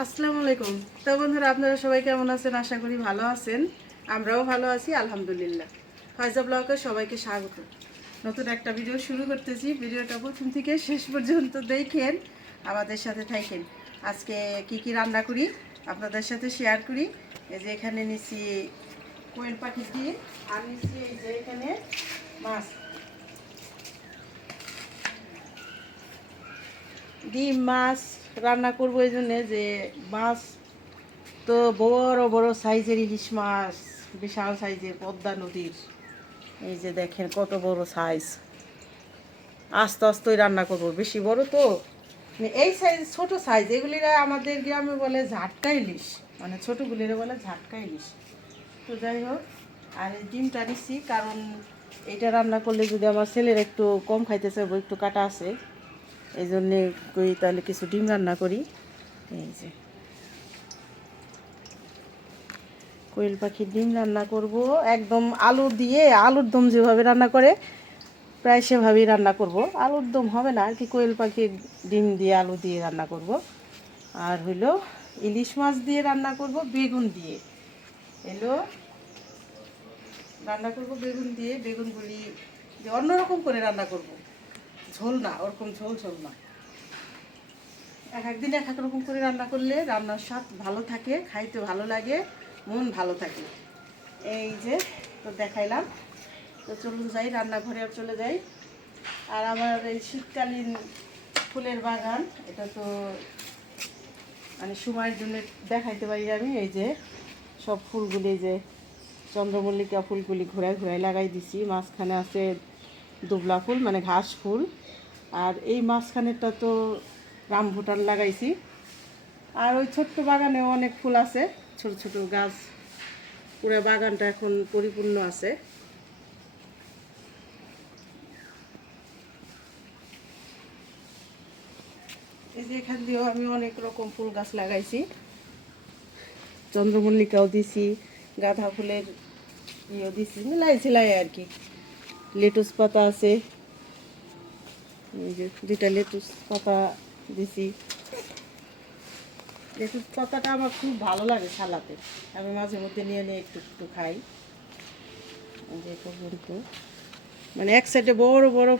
আসসালামু আলাইকুম। তো বন্ধুরা, আপনারা সবাই কেমন আছেন? আশা করি ভালো আছেন। আমরাও ভালো আছি আলহামদুলিল্লাহ। ফায়জা ব্লগে সবাইকে স্বাগত। নতুন একটা ভিডিও শুরু করতেছি। ভিডিওটা প্রথম থেকে শেষ পর্যন্ত দেখেন, আমাদের সাথে থাকেন। আজকে কি কি রান্না করি আপনাদের সাথে শেয়ার করি। এই যে এখানে নিচ্ছি কোয়েল পাখির ডিম, আর নিচ্ছি এই যে এখানে মাছ, ডিম মাছ রান্না করবো। এই জন্যে যে মাছ তো বড় বড় সাইজের ইলিশ মাছ, বিশাল সাইজের পদ্মা নদীর। এই যে দেখেন কত বড় সাইজ। আস্তে আস্তে রান্না করব, বেশি বড় তো। এই সাইজ ছোট সাইজ এগুলিরা আমাদের গ্রামে বলে ঝাটকা ইলিশ, মানে ছোটোগুলিরা বলে ঝাটকা ইলিশ। তো যাই হোক, আর এই ডিমটা নিচ্ছি কারণ এটা রান্না করলে যদি আমার ছেলের একটু কম খাইতে চাইবো, একটু কাটা আছে, এই জন্যে করি তাহলে কিছু ডিম রান্না করি। এই যে কোয়েল পাখির ডিম রান্না করব, একদম আলু দিয়ে, আলুর দম যেভাবে রান্না করে প্রায় সেভাবেই রান্না করব। আলুর দম হবে না আর কি, কোয়েল পাখির ডিম দিয়ে আলু দিয়ে রান্না করব। আর হইলো ইলিশ মাছ দিয়ে রান্না করব বেগুন দিয়ে। এলো রান্না করব বেগুন দিয়ে, বেগুনগুলি যে অন্যরকম করে রান্না করব, ঝোল না, ওরকম ঝোল ঝোল না। এক একদিন এক এক রকম করে রান্না করলে রান্নার স্বাদ ভালো থাকে, খাইতে ভালো লাগে, মন ভালো থাকে। এই যে তো দেখাইলাম। তো চলুন যাই রান্নাঘরে, আর চলে যাই। আর আমার এই শীতকালীন ফুলের বাগান, এটা তো মানে সময়ের জন্য দেখাইতে পারি আমি। এই যে সব ফুলগুলি, যে চন্দ্রমল্লিকা ফুলগুলি ঘোরায় ঘোরায় লাগাই দিছি। মাঝখানে আছে দুবলা ফুল, মানে ঘাস ফুল। আর এই মাঝখানেরটা তো রামভুটান লাগাইছি। আর ওই ছোট্ট বাগানেও অনেক ফুল আছে, ছোট ছোট গাছ। পুরো বাগানটা এখন পরিপূর্ণ আছে। এই যে এখান দিয়েও আমি অনেক রকম ফুল গাছ লাগাইছি, চন্দ্রমল্লিকাও দিছি, গাঁদা ফুলের ইয়েও দিছি, মিলাই ঝিলাই আর কি। লেটুস পাতা আছে, এই যে দুইটা লেটুস পাতা দিছি। লেটুস পাতাটা আমার খুব ভালো লাগে সালাতে, আমি মাঝে মধ্যে নিয়ে নিয়ে একটু একটু খাই। এই যে পর্যন্ত মানে এক সাইডে বড় বড়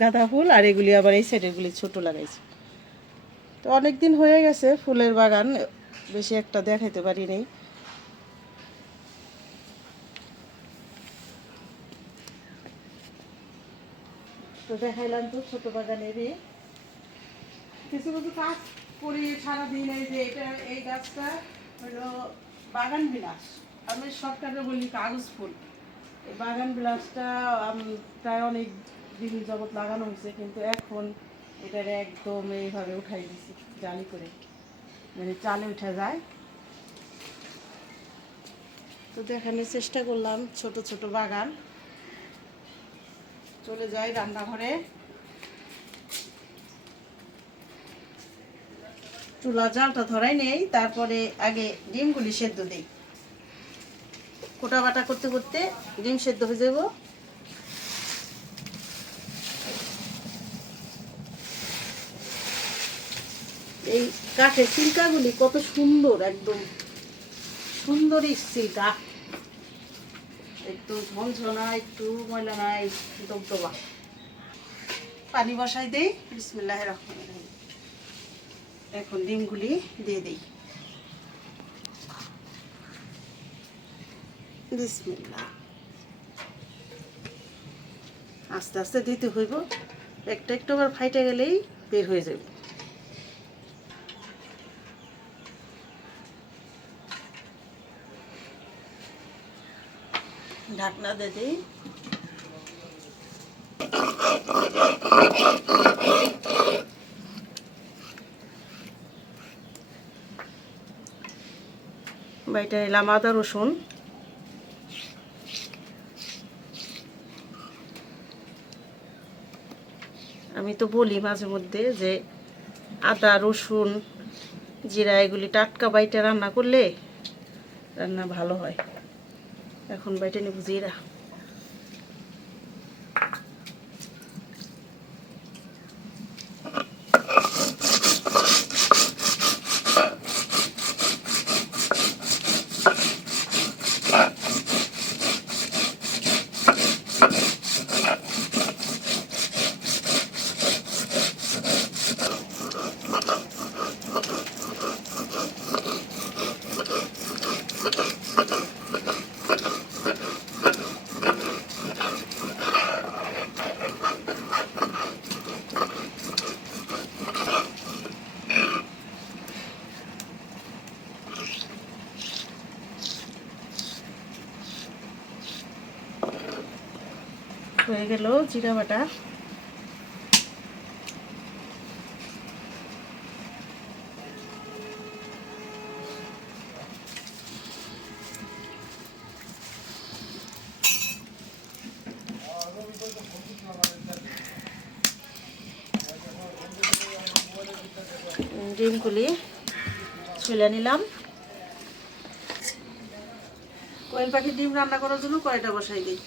গাঁদা ফুল, আর এগুলি আবার এই সাইডেরগুলি ছোট লাগাইছি। তো অনেক দিন হয়ে গেছে ফুলের বাগান, বেশি একটা দেখাইতে পারি নাই। তো দেখাইলাম তো ছোট বাগানেরই কিছু কিছু কাজ করি সারাদিন। এই যে এটা, এই গাছটা হলো বাগান বিলাস, আমি শর্টকাটে বলি কাগজ ফুল। এই বাগান বিলাসটা প্রায় অনেক দিন যাবত লাগানো হয়েছে, কিন্তু এখন এটারে একদম এইভাবে উঠাই দিছি জালি করে, মানে চালে উঠে যায়। তো দেখানোর চেষ্টা করলাম ছোট ছোট বাগান। চলে যাই রান্নাঘরে, চুলা জালটা ধরাই নেই, তারপরে আগে ডিমগুলি সেদ্ধ দিই। কোটা বাটা করতে করতে ডিম সেদ্ধ হয়ে যাব। এই কাঠের সিল্কাগুলি কত সুন্দর, একদম সুন্দরী সিল্কা, একটু ঝনঝনা, একটু ময়লা নাই, দবদবা। পানি বসাই দেই, বিসমিল্লাহির রহমানির রহিম। এখন ডিমগুলি দিয়ে দিই, বিসমিল্লাহ। আস্তে আস্তে দিতে হইব, একটা একটু আবার ফাইটে গেলেই বের হয়ে যাবে। ঢাকনা দিয়ে দিই। বাইটা নিলাম আদা রসুন, আমি তো বলি মাঝে মধ্যে যে আদা রসুন জিরা এগুলি টাটকা বাইটা রান্না করলে রান্না ভালো হয়। এখন বাইটা নেব জিরা, হয়ে গেল জিরা বাটা। ডিমগুলি ছুলে নিলাম। কোয়েল পাখির ডিম রান্না করার জন্য কড়াইটা বসাই দিই।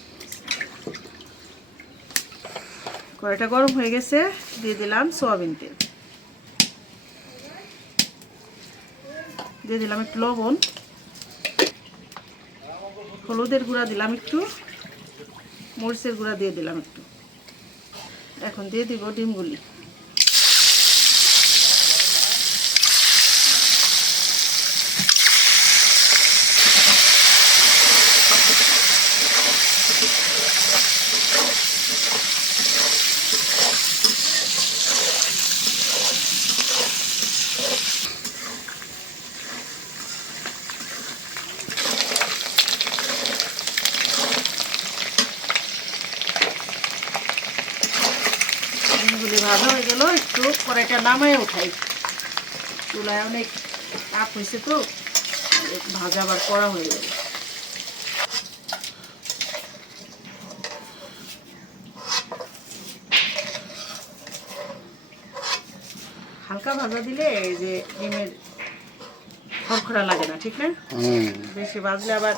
কড়াইটা গরম হয়ে গেছে, দিয়ে দিলাম সয়াবিন তেল, দিয়ে দিলাম একটু লবণ, হলুদের গুঁড়া দিলাম একটু, মরিচের গুঁড়া দিয়ে দিলাম একটু। এখন দিয়ে দিব ডিমগুলি। ডিমগুলি ভাজা হয়ে গেল, একটু কড়াইটা নামায় উঠাই। চুলায় অনেক তাপ হয়েছে তো, ভাজা আবার কড়া হয়ে গেল। হালকা ভাজা দিলে এই যে ডিমের খড়খড়া লাগে না, ঠিক না? বেশি ভাজলে আবার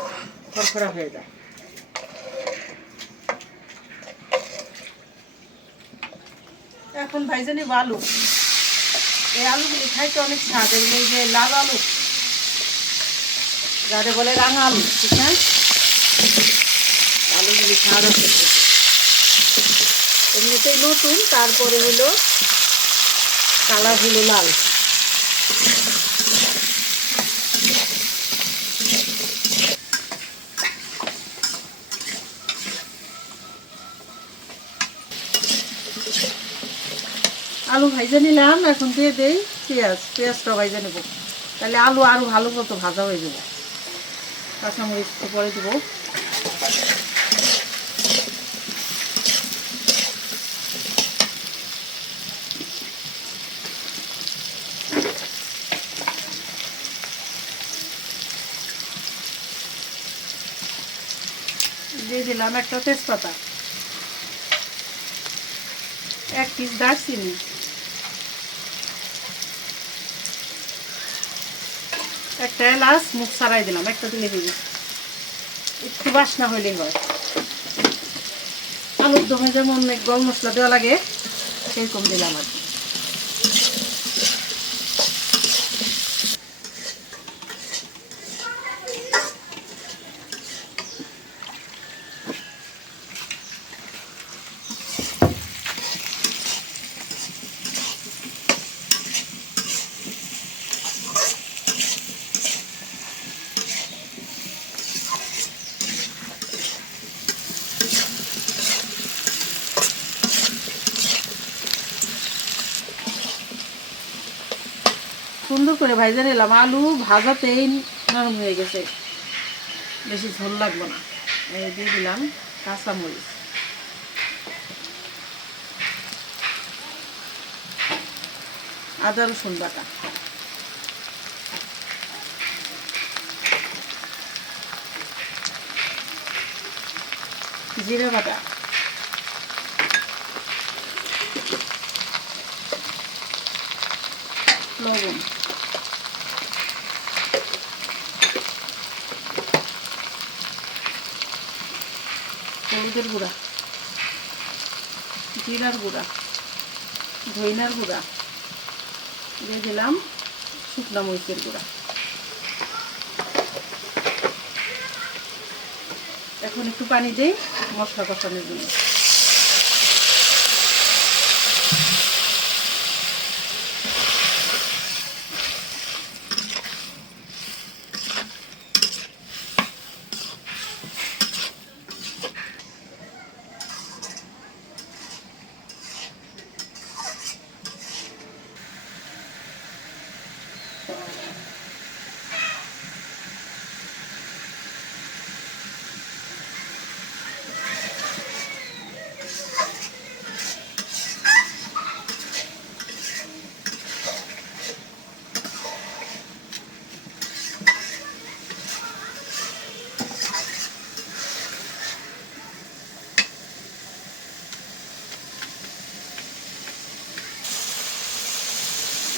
খড়খড়া হয়ে যায়। এখন ভাইজে নিব আলু। এই আলুগুলি খাইতে অনেক স্বাদ। এগুলো এই যে লাল আলু, যাদের বলে রাঙা আলু, ঠিক না? আলুগুলি স্বাদ আছে এমনিতেই নতুন, তারপরে হলো কালার হলো লাল। আলু ভাইজে নিলাম, এখন দিয়ে দেই পেঁয়াজটা ভাইজে নেব, তাহলে আলু আরও ভালো মতো ভাজা হয়ে যাবে। কাঁচামরিচ পরে দেবো। দিয়ে দিলাম একটা তেজপাতা, 1 পিস দারচিনি, একটা এলাচ মুখ ছাড়াই দিলাম, একটা দিলে দিবি, একটু বাসনা হইলেই হয়। আলুর দমে যেমন গরম মশলা দেওয়া লাগে সেরকম দিলাম আর কি। সুন্দর করে ভাজা নিলাম, আলু ভাজাতেই নরম হয়ে গেছে, বেশি ঝোল লাগবে না। এই দিয়ে দিলাম কাঁচামরিচ, আদা রসুন বাটা, জিরা বাটা, লবণ, হলুদের গুঁড়া, জিরার গুঁড়া, ধইনার গুঁড়া, দিয়ে দিলাম শুকনো মরিচের গুঁড়া। এখন একটু পানি দিই মশলা কষানোর জন্য।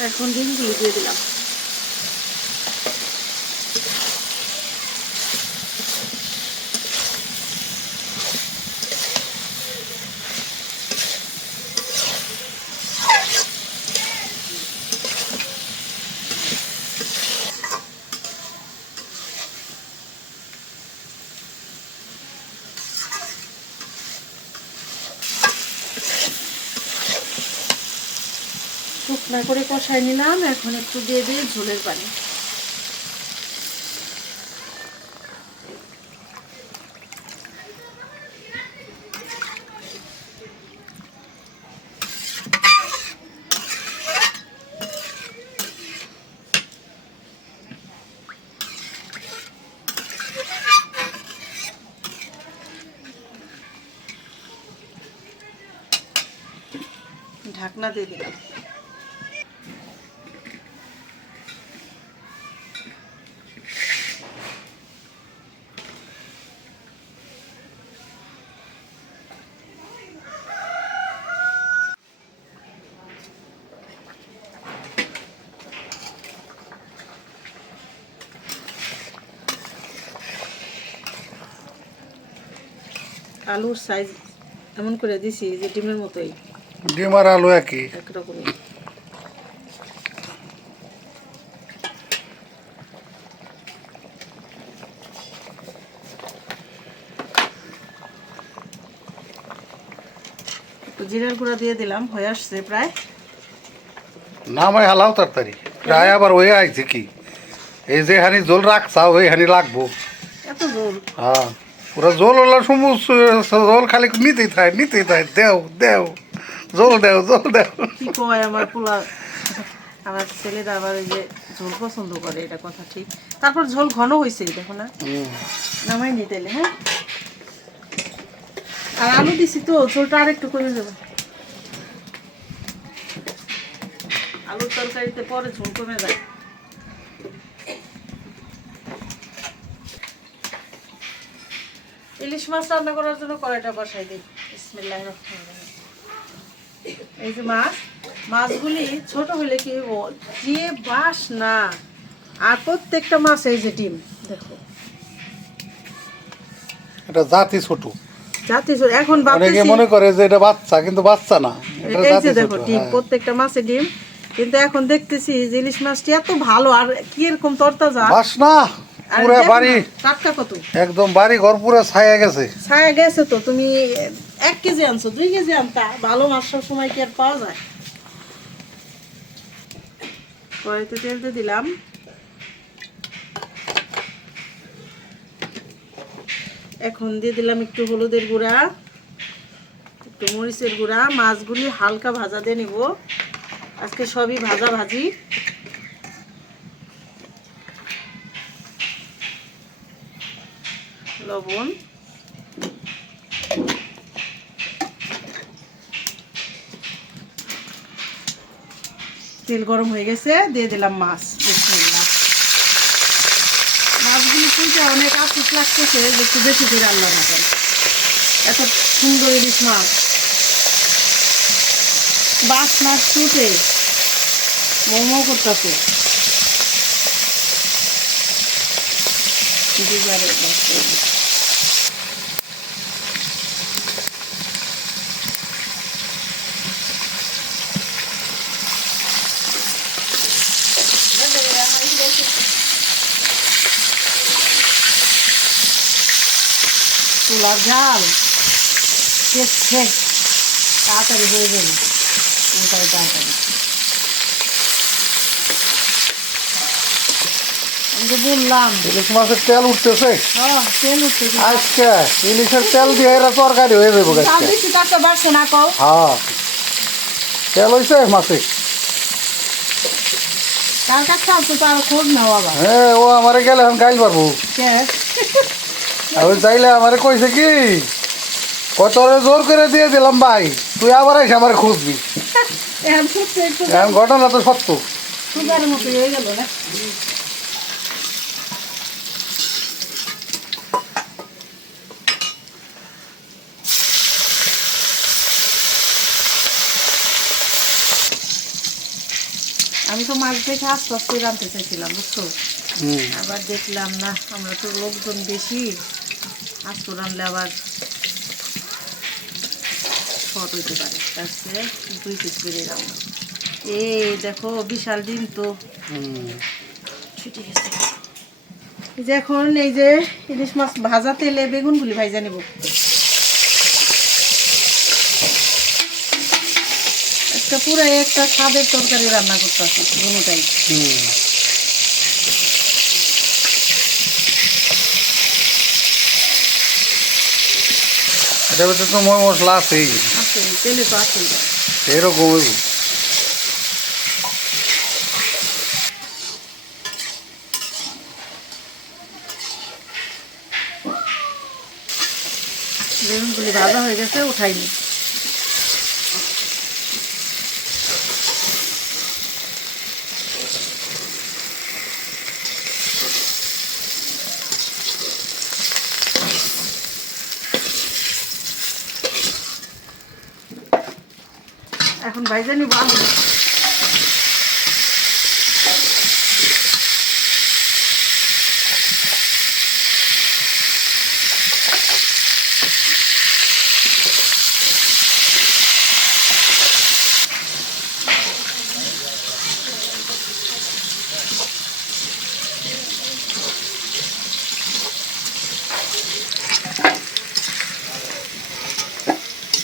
এখন ডিমগুলি দিয়ে দিলাম। শুকনা করে কষাই নিলাম, এখন একটু দিয়ে দিই ঝোলের পানি। ঢাকনা দিয়ে দিলাম। আলুর সাইজ এমন করে দিছি যে ডিমের মতোই, ডিম আর আলু একই একরকমই। জিরার গুঁড়া দিয়ে দিলাম, হয়ে আসছে প্রায়। নামাই হালাও তাড়াতাড়ি, প্রায় আবার হয়ে আইছে কি এই যে হানি জল রাখছাও ওই হানি লাগবো। এত জোর? হ্যাঁ, পুরো জল হলো সমস্ত জল খালি নিতেই থাকে দেও দেও জল দেও জল দেও। কি কয় আমার পোলা, আমার ছেলেরা আবার ওই যে ঝোল পছন্দ করে, এটা কথা ঠিক। তারপর ঝোল ঘন হয়েছে দেখো না, নামাই নি তাইলে। হ্যাঁ, আর আলু দিছি তো ঝোলটা আর একটু করে দেবো। আলুর তরকারিতে পরে ঝোল কমে যায়। ইলিশ মাছ রান্না করার জন্য কড়াইটা বসাই দিই। বিসমিল্লাহির রহমানির রহিম। এই যে মাছগুলি ছোট হলে কি হইব, যে বাসনা। আর প্রত্যেকটা মাছ এই যে ডিম দেখো, এটা জাতি ছোট, জাতি ছোট। এখন অনেকে মনে করে যে এটা বাচ্চা, কিন্তু বাচ্চা না, এটা এই জাতি যে ছোট। দেখো ডিম, প্রত্যেকটা মাছে ডিম। কিন্তু এখন দেখতেছি যে ইলিশ মাছটি এত ভালো, আর কি এরকম তরতাজা বাসনা আর পুরা দেখো বাড়ি, না, টাটকা কত একদম বাড়ি ঘর পুরো ছায়া গেছে। ছায়া গেছে। তো তুমি 1 কেজি আনছো, 2 কেজি আনতা, ভালো মাছ সব সময় কি আর পাওয়া যায়? কড়াইতে তেল দিয়ে দিলাম। এখন দিয়ে দিলাম একটু হলুদের গুঁড়া, একটু মরিচের গুঁড়া। মাছগুলি হালকা ভাজা দিয়ে নিব, আজকে সবই ভাজা ভাজি। লবণ, তেল গরম হয়ে গেছে, দিয়ে দিলাম মাছ। বিসমিল্লাহ। মাছগুলি শুনতে অনেক আফসোস লাগতেছে যে একটু বেশি করে রান্না থাকেন, এত সুন্দর ইলিশ মাছ। বাসনা শুটে মোমো করতেছে। চুলার ঝাল শেষ, তাড়াতাড়ি হয়ে যাবে তাড়াতাড়ি। আমি তো বললাম ইলিশ মাছের তেল উঠতেছে তেল উঠতেছে আজকে, ইলিশের তেল দিয়ে এরা তরকারি হয়ে যাবো। তারটা বাড়ছে না কও। হ্যাঁ, তেল হয়েছে মাছে। কার কাছে আসছো তার খোঁজ নাও আবার। হ্যাঁ, ও আমারে গেলে এখন গাইল পারবো। আমি চাইলে আমারে কইছে কি, কত জোর করে দিয়ে দিলাম ভাই, তুই আবার এসে আমার খুঁজবি। এখন ঘটনা তো সত্য। মতো হয়ে গেল না। আমি মাছ দেখে আস্তে আস্তে রাঁধতে চাইছিলাম, বুঝছো? আবার দেখলাম না, আমরা তো লোকজন বেশি, আস্ত রাঁধলে আবার শর্ট হইতে পারে, তারপরে 2 পিস করে রান্না। এই দেখো বিশাল ডিম তো ছুটে গেছে। এই যে এখন এই যে ইলিশ মাছ ভাজা তেলে বেগুনগুলি ভাজা নেব। একটা পুরাই একটা স্বাদের তরকারি রান্না করতেছি দুটাই। এটার ভিতরে তো ময় মশলা আছেই, আছে তেলে তো আছে। এরকম বেগুনগুলি ভাজা হয়ে গেছে, উঠাইনি। এখন ভাইজা নিব আলু।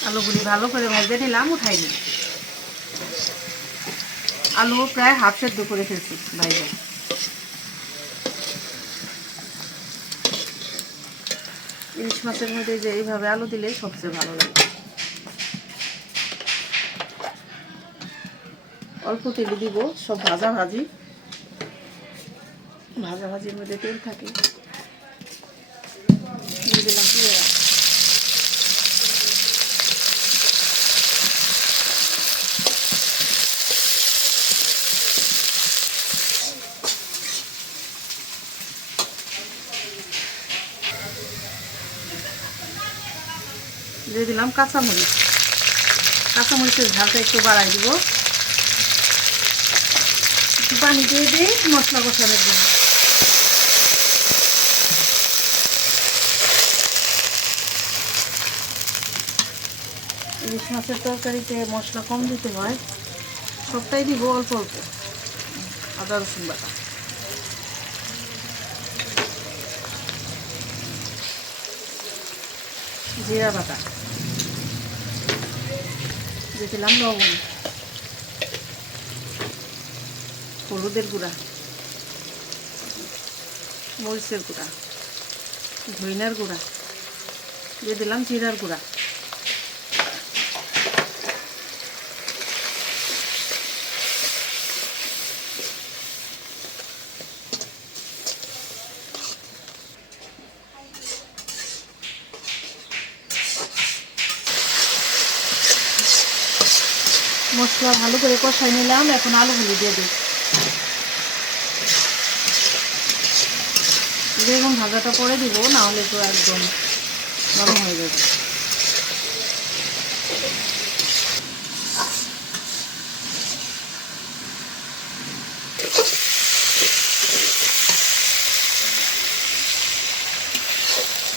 আলুগুলি ভালো করে ভেজে নিলাম, উঠাই নিই। আলু প্রায় হাফ সেদ্ধ করে ফেলছি ভাইজা। ইলিশ মাছের মধ্যে যে এইভাবে আলু দিলে সবচেয়ে ভালো লাগে। অল্প তেলে দিব, সব ভাজাভাজির মধ্যে তেল থাকে। দিয়ে দিলাম পেঁয়াজ, দিয়ে দিলাম কাঁচামরিচ। কাঁচামরিচের ঝালটা একটু বাড়াই দিব। একটু পানি দিয়ে দিই মশলা কষানোর জন্য। ইলিশ মাছের তরকারিতে মশলা কম দিতে হয়, সবটাই দিব অল্প অল্প। আদা রসুন বাটা, জিরা বাটা, দিয়ে দিলাম লবণ, হলুদের গুঁড়া, মরিচের গুঁড়া, ধইনার গুঁড়া, দিয়ে দিলাম জিরার গুঁড়া। মশলা ভালো করে কষাই নিলাম, এখন আলুগুলি দিয়ে দিই। বেগুন ভাজাটা পরে দিব, না হলে তো একদম নরম হয়ে যাবে।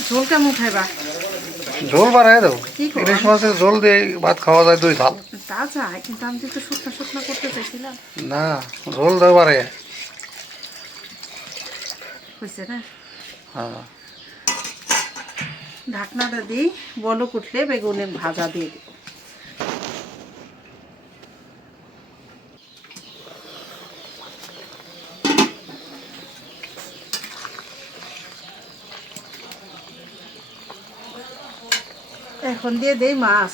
ঝোল কেমন খাইবা? ঝোল বাড়াই দাও। কি করো? ইলিশ মাছের ঝোল দিয়ে ভাত খাওয়া যায় 2 থাল। তা চাই, কিন্তু আমি তো একটু শুকনা শুকনা করতে চাইছিলাম। না, ঝোল দেও বাড়াই। হয়েছে না? হ্যাঁ, ঢাকনাটা দিই, বলক উঠলে বেগুনের ভাজা দিয়ে দিই। এখন দিয়ে দেই মাছ।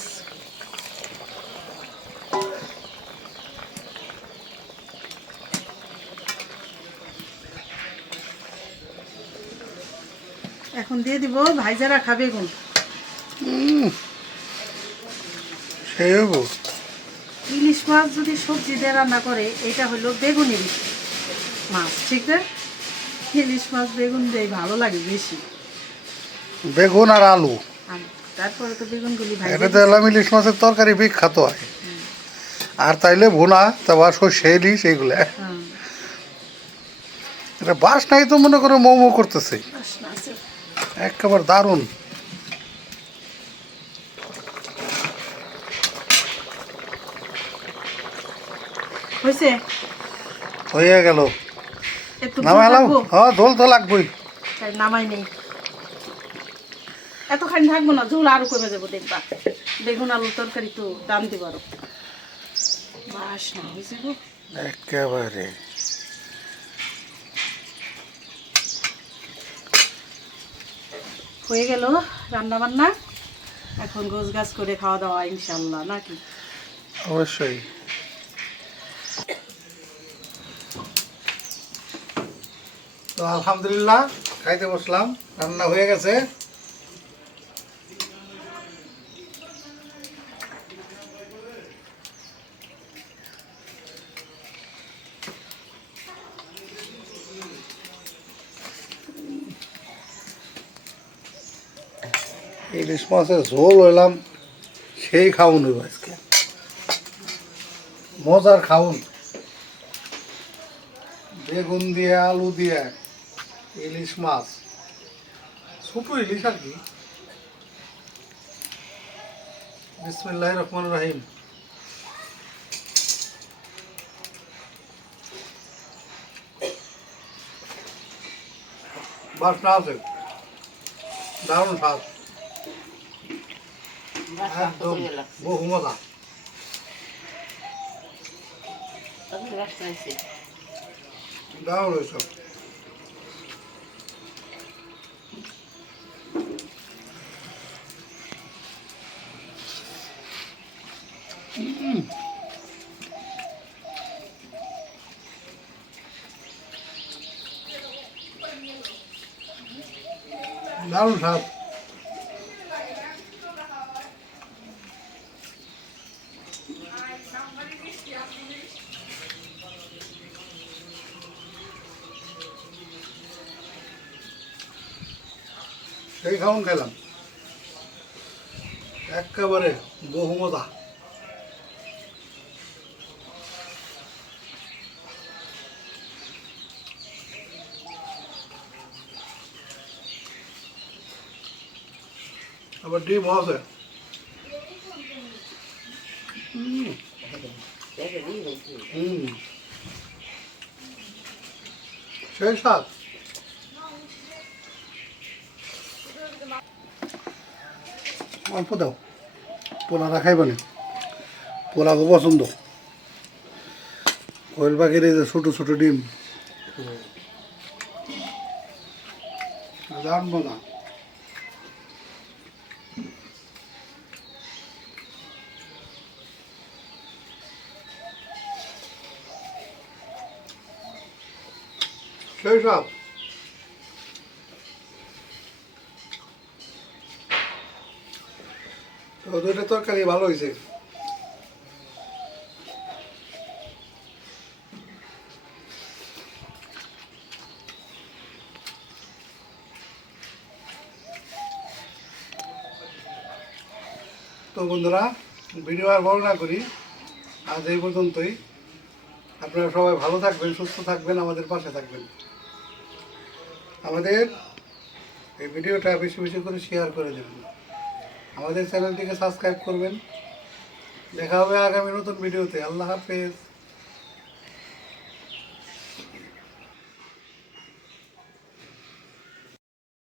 এখন দিয়ে দিব ভাইজা রাখা বেগুন। সেই হইব। ইলিশ মাছ যদি সবজি দিয়ে রান্না করে, এটা হলো বেগুন ইলিশ মাছ, ঠিক না? ইলিশ মাছ বেগুন দিয়ে ভালো লাগে বেশি। বেগুন আর আলু, আর তারপরে তো বেগুনগুলি এটা তো ভাইজা। এলাম ইলিশ মাছের তরকারি বিখ্যাত হয়। আর তাইলে ভুনা, তারপর সর্ষে ইলিশ, এইগুলা। হ্যাঁ, এটা বাস নাই তো মনে করো মোমো করতেছে বাসনা আছে। একেবারে দারুণ। হয়েছে? হয়ে গেল। একটু নামালাম। থাকবো? হ্যাঁ ঝোল তো লাগবেই। তাই নামাই নেই, এতখানি থাকবো না, ঝোল আরো কমে যাবো দেখবা। বেগুন আলু তরকারি তো দাম দিব আরো। বাসনা হয়েছে গো। একেবারে হয়ে গেল রান্না বান্না, এখন গোছ গাছ করে খাওয়া দাওয়া ইনশাল্লাহ, নাকি? অবশ্যই। তো আলহামদুলিল্লাহ খাইতে বসলাম, রান্না হয়ে গেছে। ইলিশ মাছের ঝোল হইলাম সেই খাউন হইব আজকে, মজার খাউন। বেগুন দিয়ে আলু দিয়ে ইলিশ মাছ, ছোট ইলিশ আর কি। বিসমিল্লাহির রহমানির রহিম। বাসনা আছে, দারুণ স্বাদ, একদম বহু মজা। দারুণ হয়েছে। দারুণ স্বাদ। সেই খাউন খেলাম, একেবারে বহু মজা। আবার ডিম আছে। সেই স্বাদ। অল্প দাও, পোলাটা খাইব না, পোলা খুব পছন্দ। কোয়েল পাখির এই যে ছোটো ছোটো ডিম, দারুণ মজা। সেই সব তো দুইটা তরকারি ভালো হয়েছে। তো বন্ধুরা, ভিডিও আর বড় না করি, আজ এই পর্যন্তই। আপনারা সবাই ভালো থাকবেন, সুস্থ থাকবেন, আমাদের পাশে থাকবেন। আমাদের এই ভিডিওটা বেশি বেশি করে শেয়ার করে দেবেন, আমাদের চ্যানেলটিকে সাবস্ক্রাইব করবেন। দেখা হবে আগামী নতুন ভিডিওতে। আল্লাহ হাফেজ।